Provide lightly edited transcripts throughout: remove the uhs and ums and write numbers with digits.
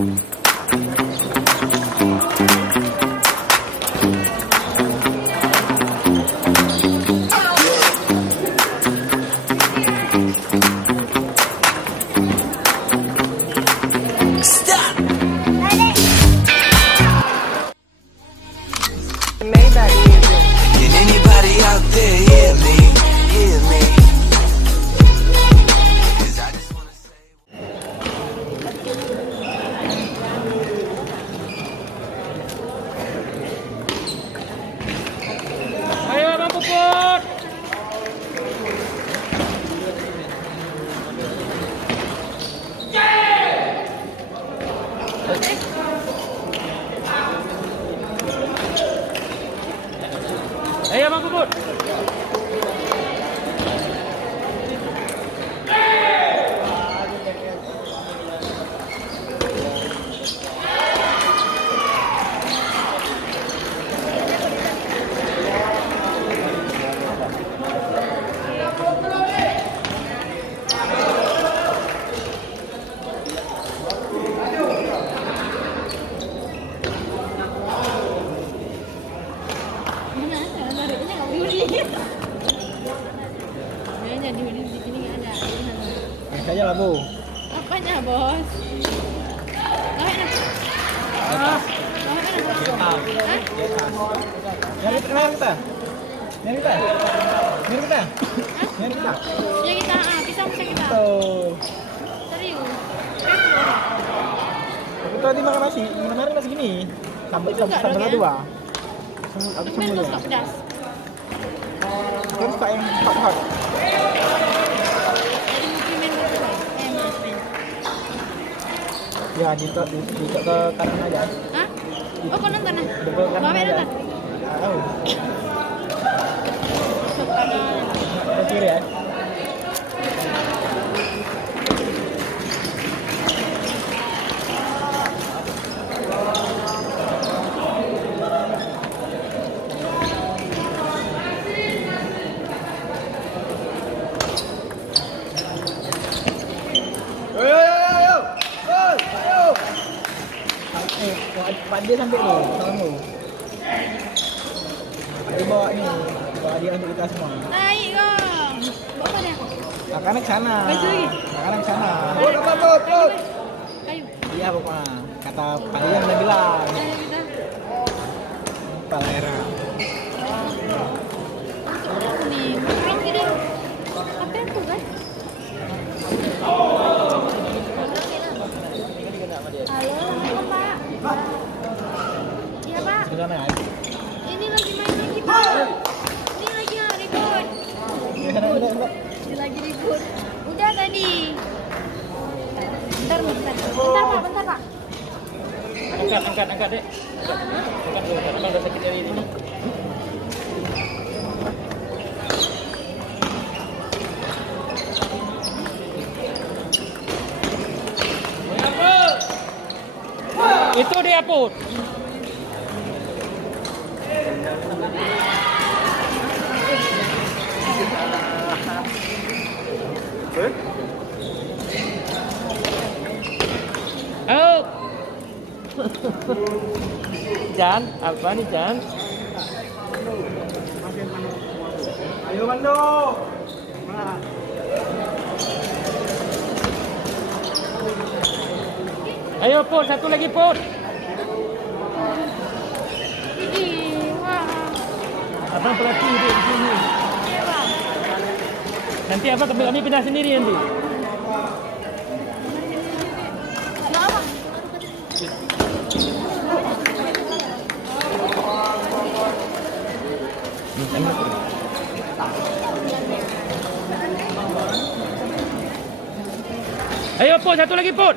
Can anybody out there hear me? Hear me? 'Cause I just wanna say. Ayo Bang Puput. Ayo Bang Puput. Saja lah Bu. Apanya bos? Nyari kita. Nyari kita. Ya kita, pisang kita. Tuh. Serius. Aku tadi makan nasi, kemarin nasi gini. Sambal Itu enggak sambal dong, ya? dua. Aku Tapi semua. gue suka pedas. Kan suka yang hot. Jadi mungkin main gue suka. Mas main. Ya, gitu ke kanan aja. Hah? Oh kau nonton ah? Debel kanan Bapak aja. nonton? Tahu. Suka kanan. Ke kiri ya. Pak dia sampai tu, kamu. Dia bawa ni, bawa dia untuk kita semua. Naik kau. Bawa dia. Makanan ke sana. Baju lagi? Makanan ke sana. Kayu. Iya pokoknya. Kata Pak Dian udah bilang. Kayu kita. Pak Lera. Untuk aku nih. Belum gini. Apa itu kan? Halo Pak. Iya Pak. Ke sana ya. Ini lagi main lagi Pak. Ini lagi ribut. Ke sana enggak. Ini lagi ribut. Udah tadi. Bentar Pak. Bentar Pak. Angkat dek. Angkat dulu, karena udah sakit dari ini. Itu dia Put. Oh. Jan, apa nih Jan? Ayo Mando. Ayo Put, satu lagi Put. Ih, wah. Abang pelatih dia di sini. Iya Pak. Nanti abang kami pindah sendiri nanti. Nggak apa. Ayo Put, satu lagi Put.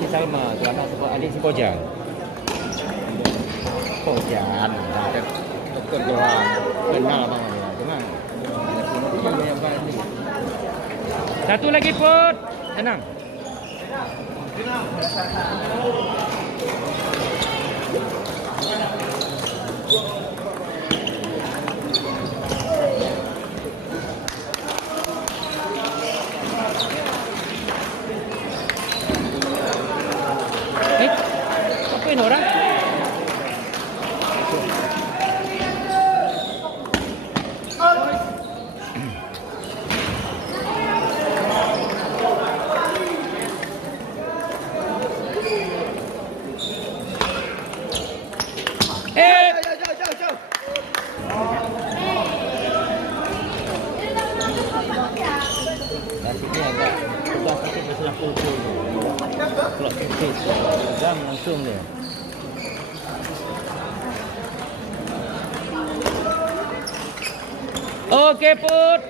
Si Salma, tu anak adik si Kojang. Kojang, doktor Johan. Kenal abang dia. Tenang. Satu lagi Put. Tenang. setelah pukul. Kalau tipis, jam langsung dia. Oke, Put.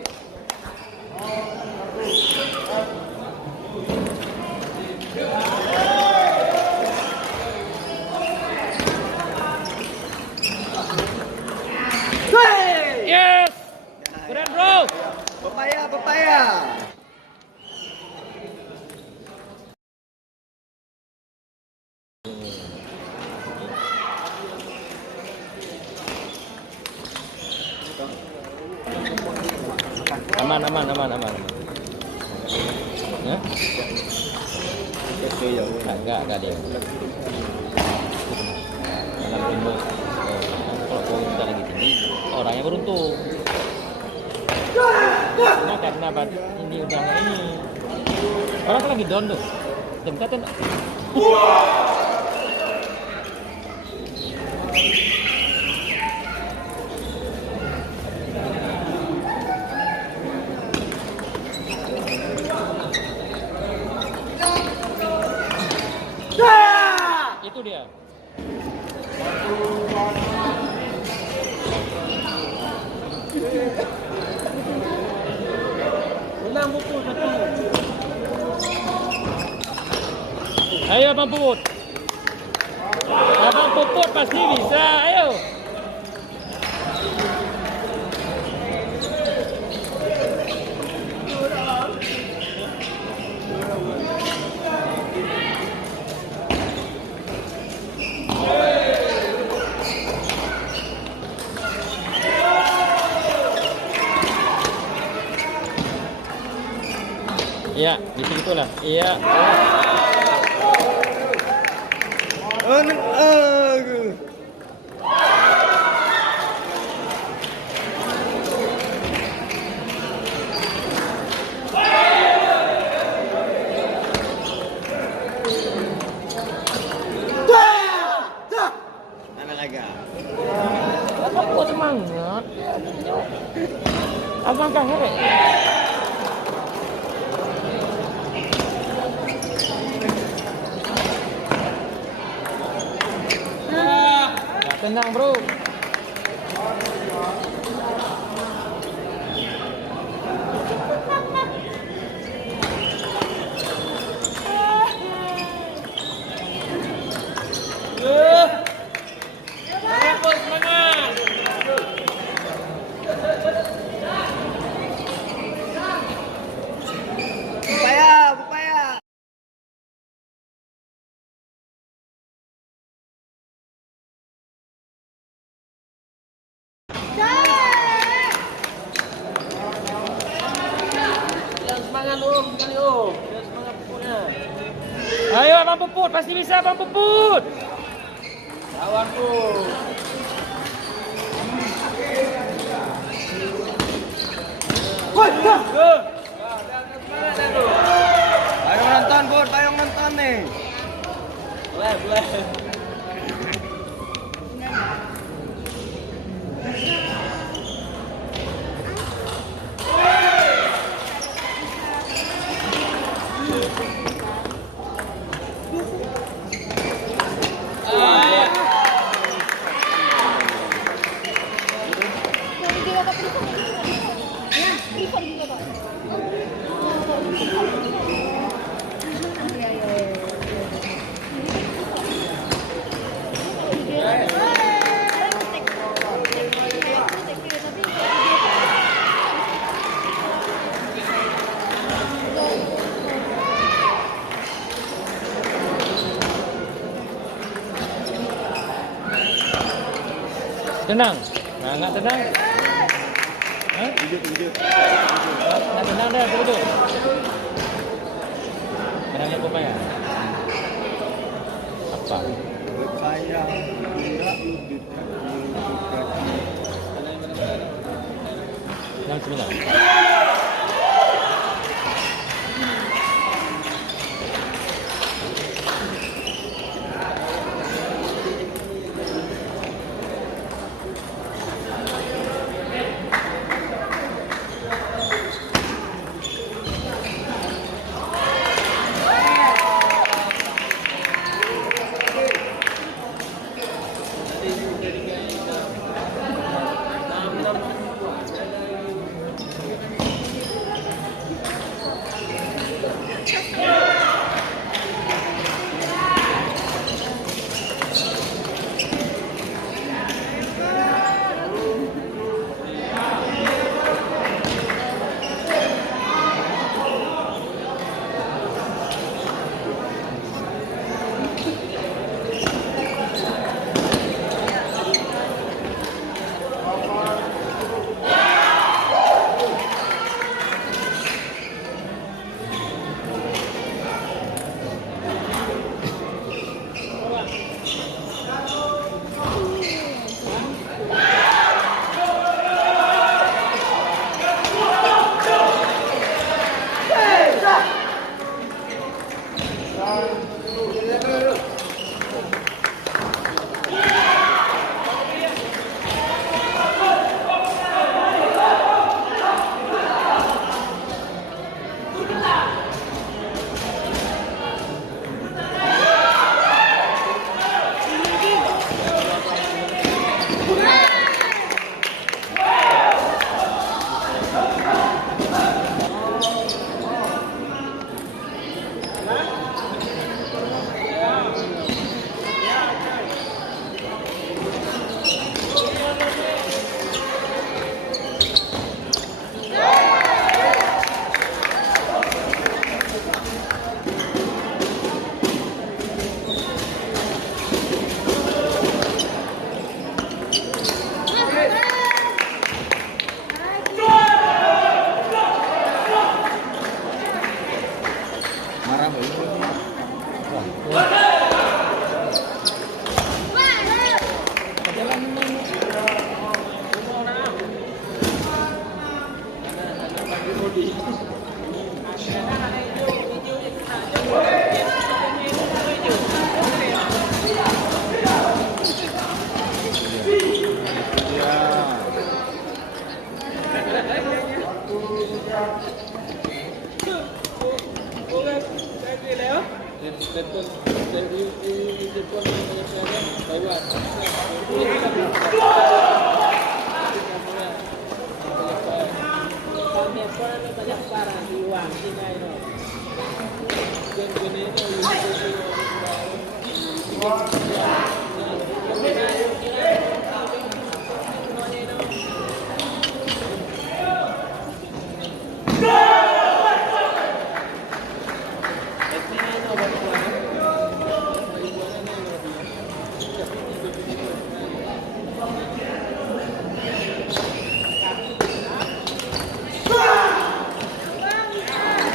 Yes. Keren, bro. Pepaya. Aman. Ya? Enggak dia. Dalam timbul. Kalau poin kita lagi tinggi, orangnya beruntung. Nah, karena ini udah ini. Orang kan lagi down tuh. Tempat kan. Itu dia. Ulang pukul satu. Ayo Abang Puput. Abang Puput pasti bisa. Ayo. Iya, di situ lah. Iya. Aku semangat. Abang kahir. Tenang, bro. Semangat. Pepaya. Ayo Abang Puput, pasti bisa Abang Puput. Lawanku. Ayo nonton, Bud. Ayo nonton nih. Boleh. Tenang. Nah, nggak tenang. Hah? Nggak tenang dah, duduk. Tenangnya pokoknya. Apa? Pepaya. Yang 9.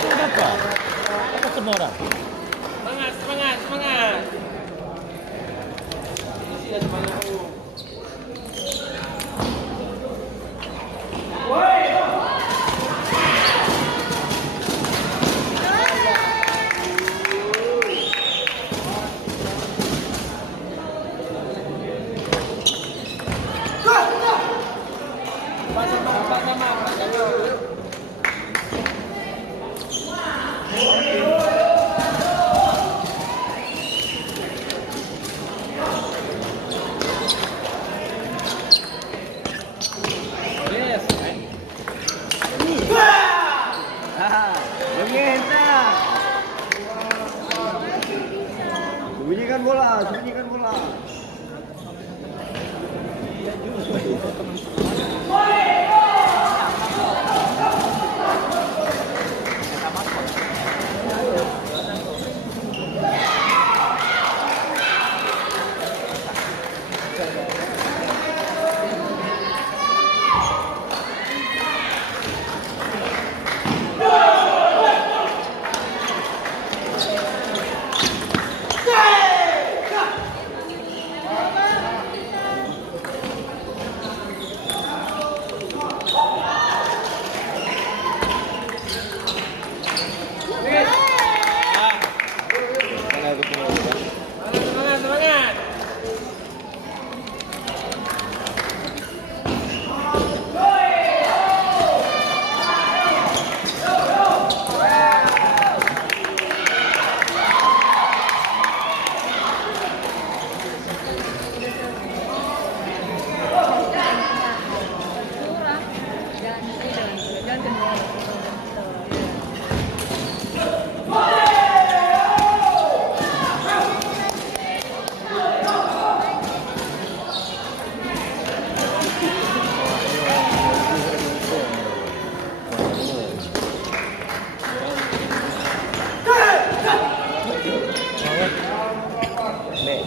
Kenapa? Apa semua orang? Semangat, semangat, semangat. Isi dah semangat tu. Bunyikan bola, bunyikan bola. Semangat, semangat.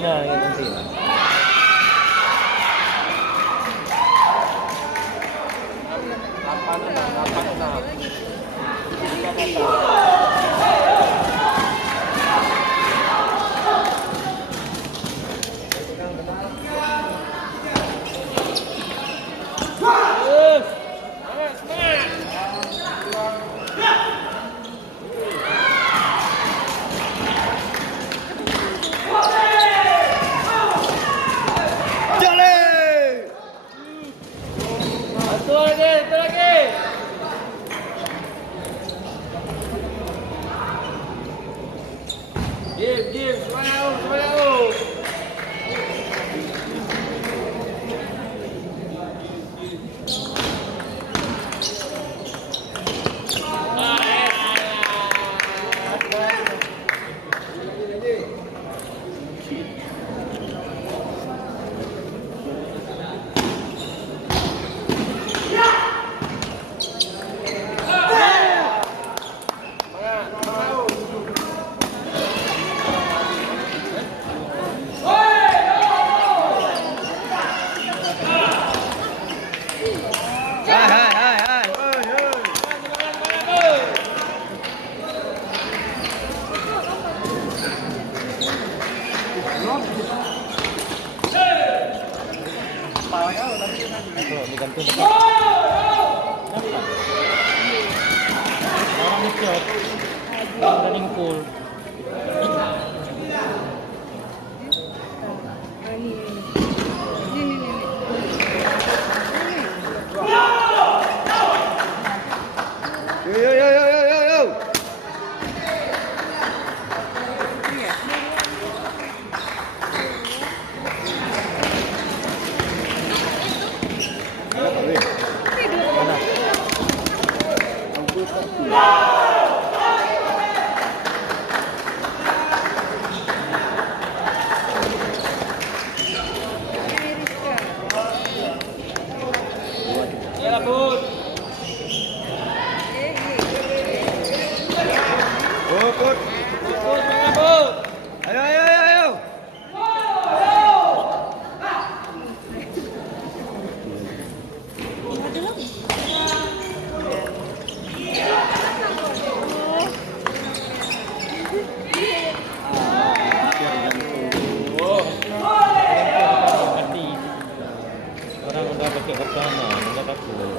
Nah, yang penting. Satu lagi. Game, semangat. Kalau digantung shot. Running full. Yo yo yo yo yo yo yo. Ya lah, Bud. Bud. Bud, mana, Bud? Ayo ayo ayo ayo. Mati. Orang udah pakai pertama, udah takut.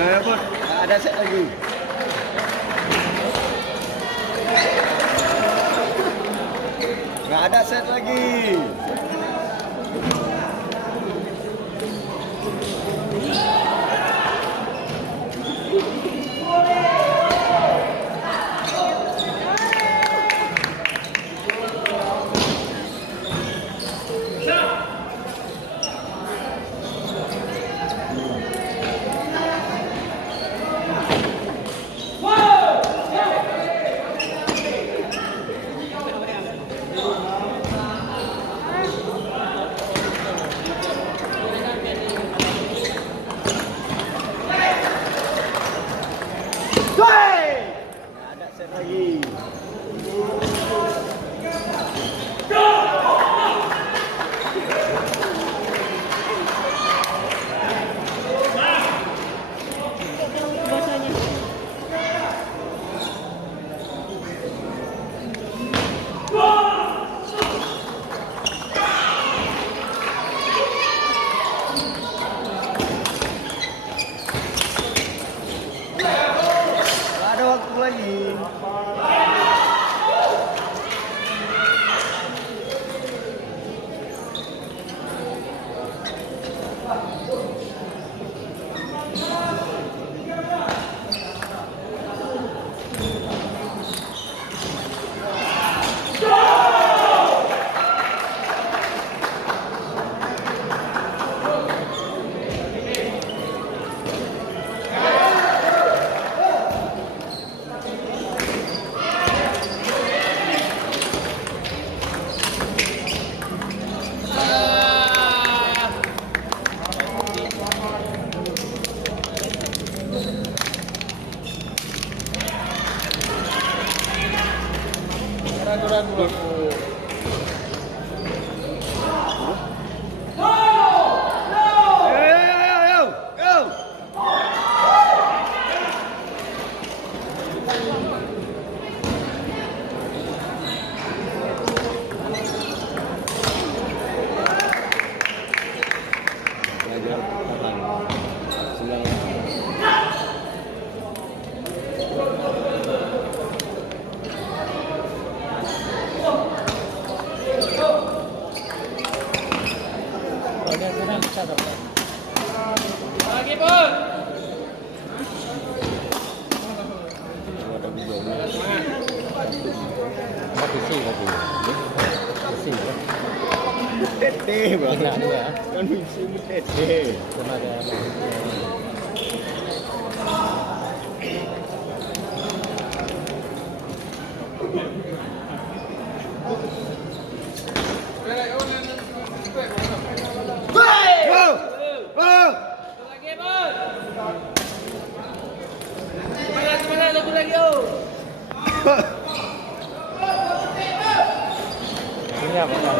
Ya Bud, nggak ada set lagi. Nggak ada set lagi. Nggak ada set lagi. Nggak ada waktu lagi. Ragu-ragu. Lagi, Bud. Tete bang. Enak juga. Kan bisa tete. Sama ada Udah, Ini apa kan?